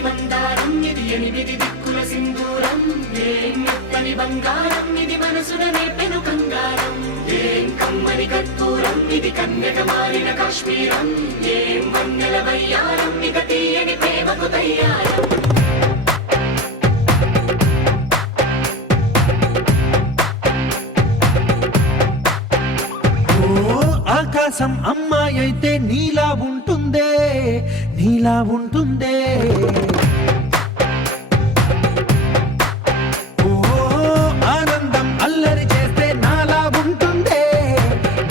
చక్కని మందారం ఇది ఎనిమిది దిక్కుల సింధూరం ఏం మెత్తని బంగారం ఇది మనసున నేపెను కంగారం ఏం కమ్మని కర్పూరం ఇది కన్యక మారిన కాశ్మీరం ఏం వన్నెల వయ్యారం ఇక తీయని ప్రేమకు తయ్యారం ఆకాశం అమ్మాయి అయితే నీలా ఉంటుందే నీలా ఉంటుందే ఓ ఆనందం అల్లరి చేస్తే నాలా ఉంటుందే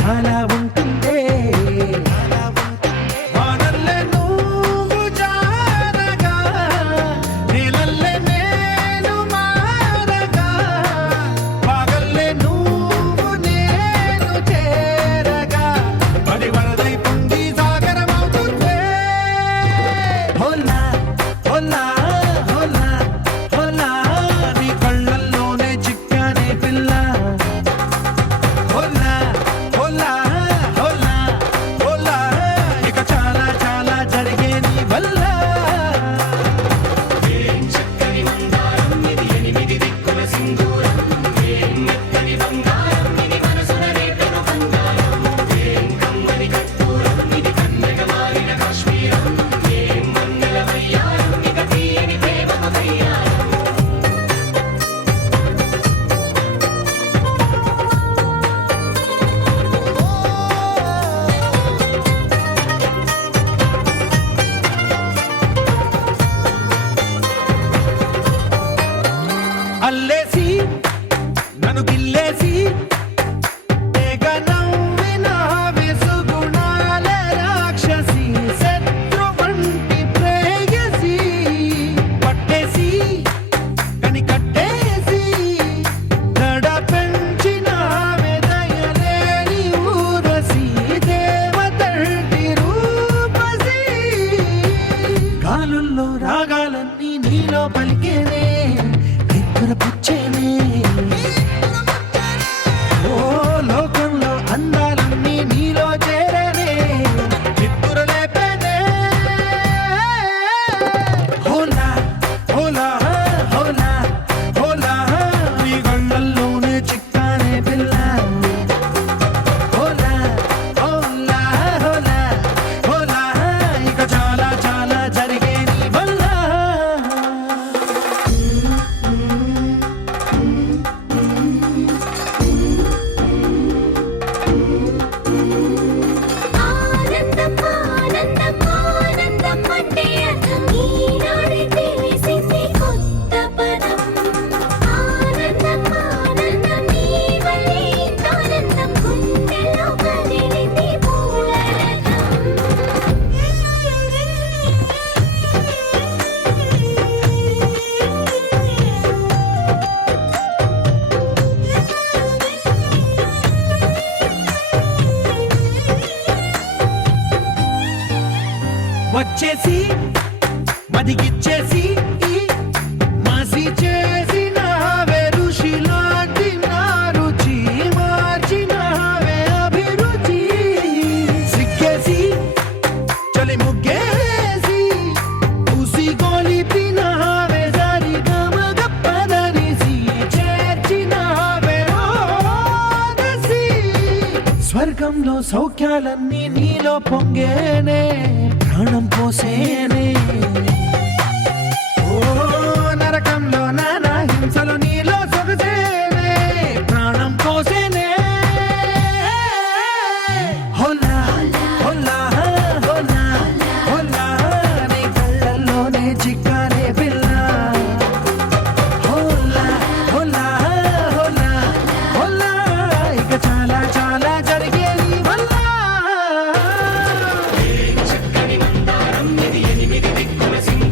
నాలా ఉంటుందే వానల్లే నువ్వు జారగా నీలల్లే నేను మారగా పగల్లే నువ్వు నేను చేరగా పడి వరదై పొంగి సాగరమవుతుందే హోలా హోలా హోలా హోలా నీ కళ్ళల్లోనే చిక్కానే పిల్ల హోలా హోలా హోలా హోలా ఇక చాలా చాలా జరిగే నీ వల్ల ఏం చక్కని మందారం ఇది ఎనిమిది దిక్కుల సింధూరం ఏం మెత్తని బంగారం ఇది మనసున నేపెను కంగారం ఏం కమ్మని కర్పూరం ఇది కన్యక మారిన కాశ్మీరం ఏం వన్నెల వయ్యారం ఇక తీయని ప్రేమకు తయ్యారం అల్లేసి నన్ను గిల్లేసి తెగ నవ్విన విసుగుణాల రాక్షసి శత్రువంటి ప్రేయసి పట్టేసి కని కట్టేసి దడ పెంచిన దయలేని ఊరసి దేవతంటి రూపసి గాలుల్లో రాగాలన్నీ నీలో పలికేనే నిద్రపుచ్చేనే ఓ లోకంలో అందాలన్నీ నీలో చేరనే నిద్రలేపేనే హోలా హోలా హోలా హోలా నీ గండల్లోనే చిక్కానే పిల్ల హోలా హోలా హోలా హోలా ఇక చాలా చాలా జరిగే నీ వల్ల ఆనందం ఆనందం ఆనందం అంటే అర్థం ఈనాడే తెలిసింది కొత్త పదం ఆనందం ఆనందం నీ వల్లే ఇంత ఆనందం గుండెలో కదిలింది పూల వచ్చేసి మదిగిచ్చేసి మాసి చేసిన ఋషిలాంటి నా రుచి మార్చినవే అభిరుచి సిగ్గేసి చలి ముగ్గేసి ఉసి గొలిపినవే సరి గమగప్పదనిసి చేర్చినవే ఓదసి స్వర్గంలో సౌఖ్యాలన్నీ నీలో పొంగేనే ప్రాణం పోసేనే ఓ నరకంలో నానా హింసలు నీలో సొగసేనే ప్రాణం పోసేనే హోలా హోలా హోలా హోలా నీ కళ్ళల్లోనే చిక్కానే పిల్ల హోలా హోలా హోలా హోలా ఇక చాలా చాలా జరిగే నీ వల్ల చక్కని మందారం ఇది ఎనిమిది దిక్కుల సింధూరం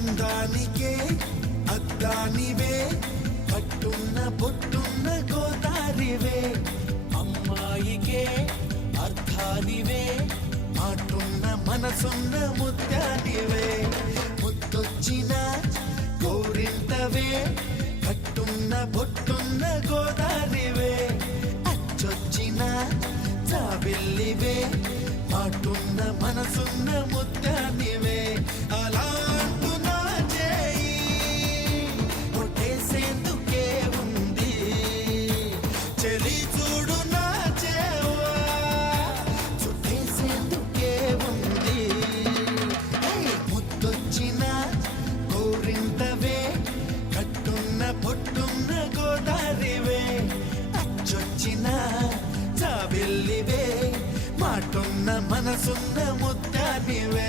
అందానికే అద్దానివే కట్టున్న బొట్టున్న గోదారివే అమ్మాయికే అర్థానివే మాటున్న మనసున్న ముత్యానివే ముద్దొచ్చిన గోరింతవే కట్టున్న బొట్టున్న గోదారివే అచ్చొచ్చిన జాబిల్లివే మాటున్న మనసున్న ముత్యానివే అలాంటు నా చేయి కొట్టేసేందుకే ఉంది చెలి చూడు నా చేవా చుట్టేసేందుకే ఉంది ముద్దొచ్చిన గోరింతవే కట్టున్న పొట్టున్న గోదారివే అచ్చొచ్చిన జాబిల్లివే మాటున్న మనసున్న ముత్యానివే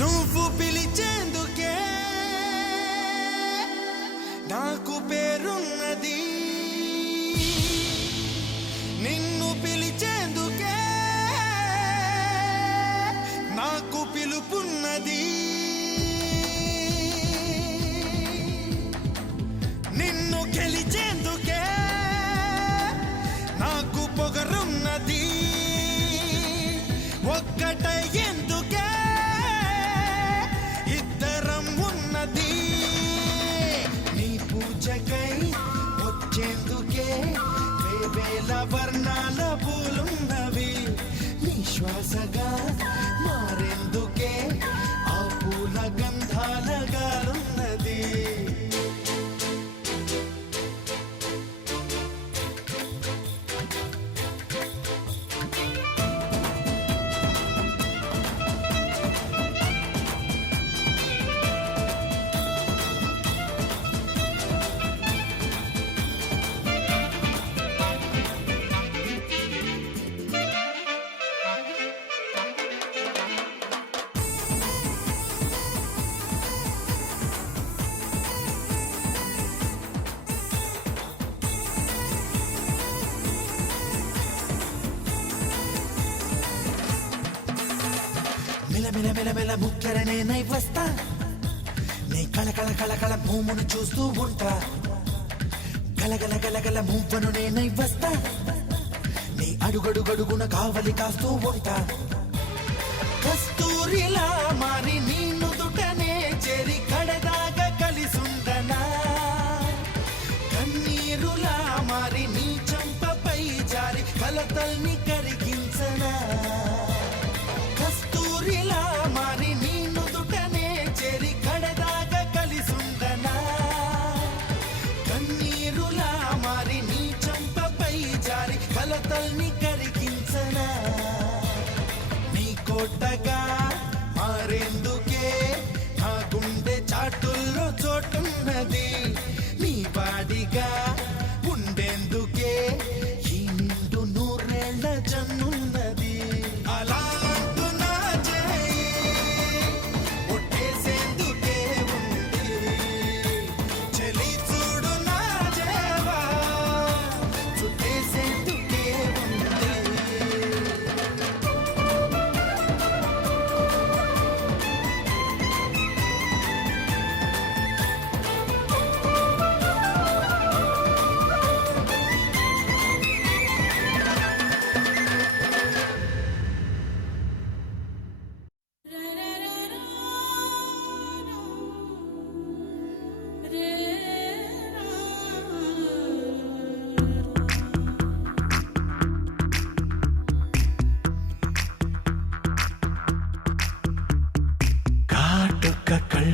నువ్వు పిలిచేందుకే నాకు పేరున్నది నిన్ను పిలిచేందుకే నాకు పిలుపున్నది నిన్ను గెలిచేందుకే నాకు పొగరున్నది ఒక్కటయ్యేందుకే నీ పూజకై వచ్చేందుకే వేవేల వర్ణాల పూలున్నవి నీ శ్వాసగా మారేందుకే ఆ పూల గంధాల గాలున్నది మెల మెల మెల ముక్కెరనే నై వస్తా నీ కళ కళ కళ భూమును చూస్తూ ఉంటా గలగల గలగల మువ్వను నేనై వస్తా నీ అడుగడుగడుగున కావలి కాస్తూ ఉంటా కస్తూరిలా మారి నీ నుదుటనే చెరి కడదాగా కలిసుందనా కన్నీరులా మారి నీ చంపపై జారి కలతల్ని కరిగించనా కస్తూరిలా మారి నీ నుదుటనే చెరి కడదాగా కలిసుందనా కన్నీరులా మారి నీ చంపపై జారి కలతల్ని కరిగించనా నీ కోటగా మారేందుకే నా గుండె చాటుల్లో చోటున్నది నీ వాడిగా ఉండేందుకే ఈ నిండు నూరేళ్ల జన్నున్నది అలా చుట్టేసేందుకే ఉంది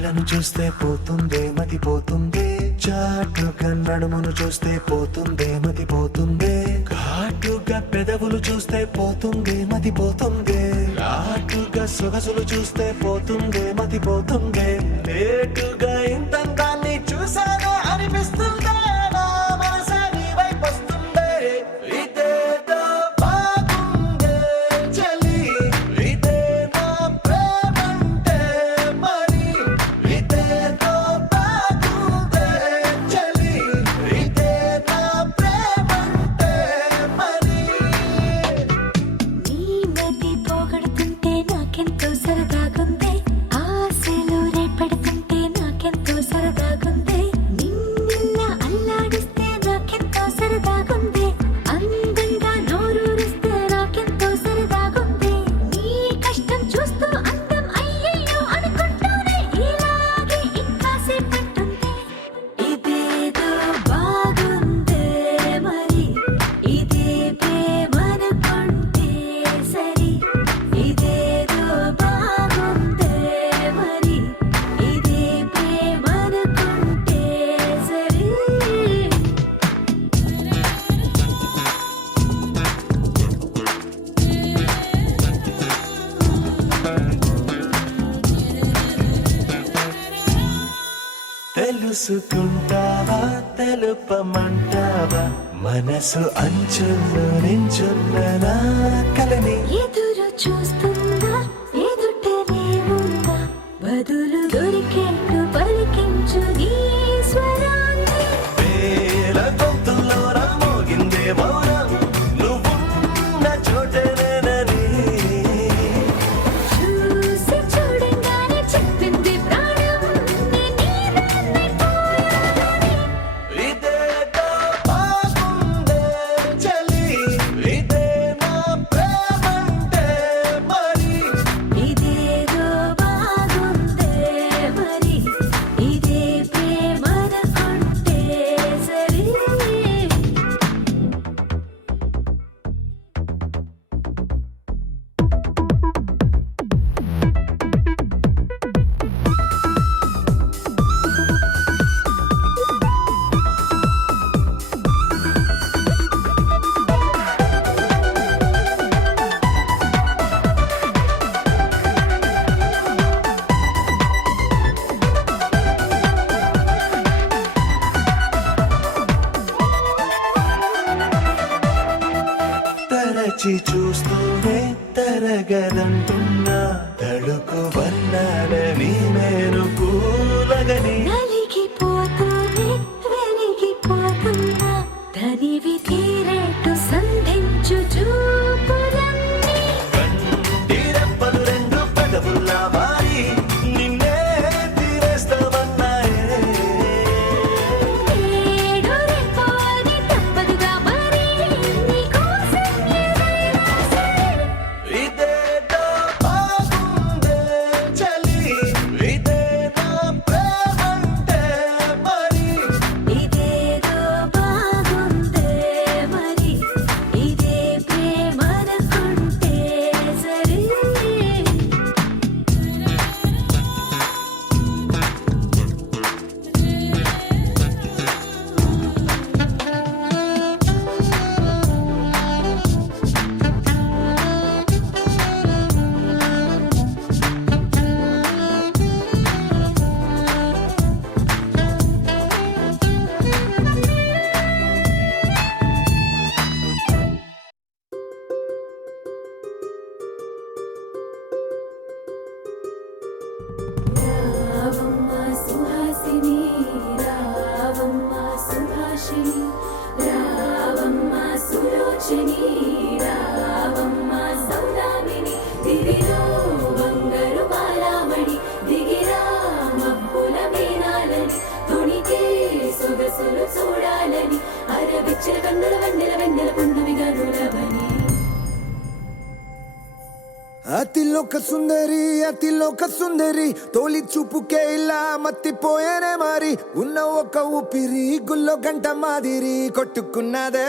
పిల్లను చూస్తే పోతుందే మతి పోతుందే, చాటుగా నడుమును చూస్తే పోతుందే మతి పోతుందే, ఘాటుగా పెదవులు చూస్తే పోతుందే మతి పోతుందే, ఘాటుగా సొగసులు చూస్తే పోతుందే మతి పోతుందే, లేటుగా ఇంతంతాన్ని చూసాగా అనిపిస్తుందే, నా మనసే నీ వైపు వస్తుందే. ఇదేదో బాగుందే చలి, ఇదే నా ప్రేమంటే మరి, ఇదేదో బాగుందే చలి, ఇదే నా ప్రేమంటే మరి. నీ మతి పోగొడుతుంటే నాకెంతో సరదాగుంది, ఆశలు రేపడుతుంటే నాకెంతో సరదాగుంది, నిన్నెల్లా అల్లాడిస్తే నాకెంతో సరదాగుంది, అందంగా నోరూరిస్తే నాకెంతో సరదాగుంది, నీ కష్టం చూస్తూ అందం అయ్యయ్యో అనుకుంటూనే ఇలాగే ఇంకాసేపట్టుంది. ఇదేదో బాగుందే మరి, ఇదే ప్రేమనుకుంటే సరి, ఇదేదో బాగుందే మరి, ఇదే ప్రేమనుకుంటే సరి. తెలుసుకుంటావా తెలుపమంటావా, మనసు అంచుల్లో నించున్న నా కలని. ఎదురు చూస్తుందా ఎదుటనే ఉందా, బదులు దొరికేట్టు పలికించు నీ స్వరాన్ని. వేల గొంతుల్లో మోగిందే మౌనం, నువ్వున్న చోటనేనని. చూసి చూడంగానే చెప్పింది ప్రాణం, నీదాన్నైపోయానని. ఇదేదో బాగుందే చలి, ఇదే నా ప్రేమంటే మరి. ఇదేదో బాగుందే మరి, ఇదే ప్రేమనుకుంటే సరి. తరచి చూస్తూనే తరగదంటున్నా, తడుకు వర్ణాలని నేను పూలగని. నలిగిపోతూనే వెలిగిపోతున్నా, తనివి తీరేట్టు సంధించు చూపులన్నీ. కంటి రెప్పలు రెండు పెదవుల్లా మారి నిన్నే తీరేస్తామన్నాయే. ఏడు రేపోని తప్పదుగా మరి, నీకోసం ఏదైనా సరే. ఇదేదో బాగుందే చలి, ఇదే నా ప్రేమంటే మరి. ఇదేదో బాగుందే మరి, ఇదే ప్రేమనుకుంటే సరి. రావమ్మ సుహాసిని, రావమ్మ సుభాషిణి, రావమ్మ సులోచని, రావమ్మ సౌదామిని, దివిలో బంగారు బాలామణి, దిగిరా మబ్బుల మేనాలని, తొణికే సొగసులు చూడాలని, అరవిచ్చల కన్నుల వెన్నెల వెన్నెల పున్నమిగా నులవని. అతిలోక సుందరి అతిలోక సుందరి, తోలి చూపుకే ఇలా మత్తిపోయేనే మరి, ఉన్న ఒక ఊపిరి గుల్లో గంట మాదిరి కొట్టుకున్నదే.